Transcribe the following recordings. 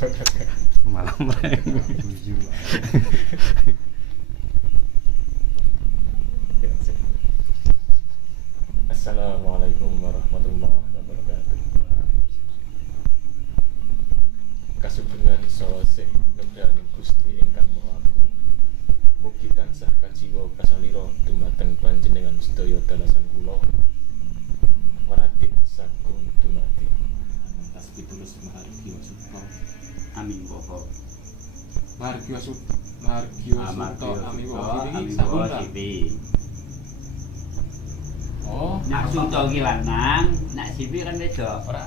Malam reng. Assalamualaikum warahmatullahi wabarakatuh. Kasugengan sawasih ngebrani Gusti ingkang Maha Agung. Mugi tansah kajiwa kasalira dumateng panjenengan sedaya dalasan kula. Waradin sagung dumadi. Tas pitulus mahargya suta Amin Bapak. Mahargya suta Amin Amin sampun Bapak ta? TV. Oh, Nak suto ki lanang, nak sipi kan beda. ora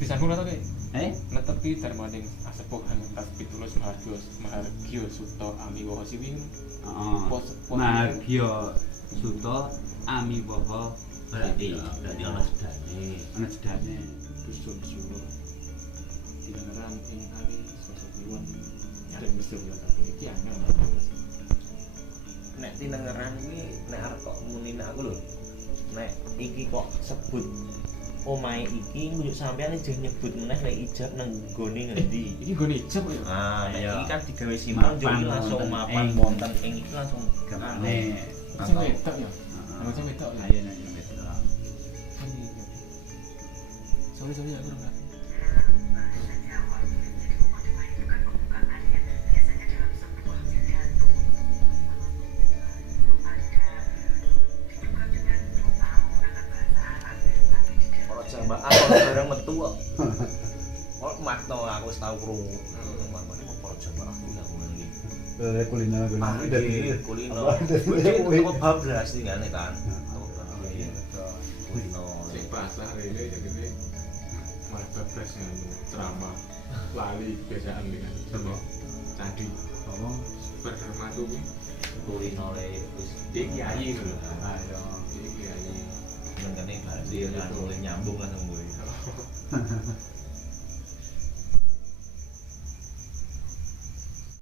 disambung ora to, Kek? Netepi darmaning asepuhan tas pitulus mahargya suta amiwaha siwi. Heeh. Mahargya suto Ami Bapak berarti ana sedane. ana sedane. Dusun Suro Tinengeran ing kali sosok Iwan nyari museum ya tapi iki angel Nek Tinengeran iki nek arep kok muni nek aku lho. Nek iki kok sebut omahe iki ngunjuk sampean jeng nyebut meneh nek ijab nang gone ngendi. iki gone ijab ya Ah, nek Iya. iki kan digawe simpang Mapan jadi langsung wonten mapan ing. wonten ing iki langsung Gamane. sing wedok ya sing wedok ya Ayo nek yang wedok. sorry aku ora ora jambaan ora bareng metu kok. Kok makno aku wis tau krungu. Makane kok ora jambaan aku yang ngono iki. Dari kuliner Ah, dari kulino. Kuwi kok bablas tingane kan. Kulino. sing pasar ini jadi malah bablas yang ceramah lali biasaan dengan sama candi bermatu kuwi Kulino le wis iki kiai lho Ayo. iki kiai mengenai Bali langsung nyambung langsung gue.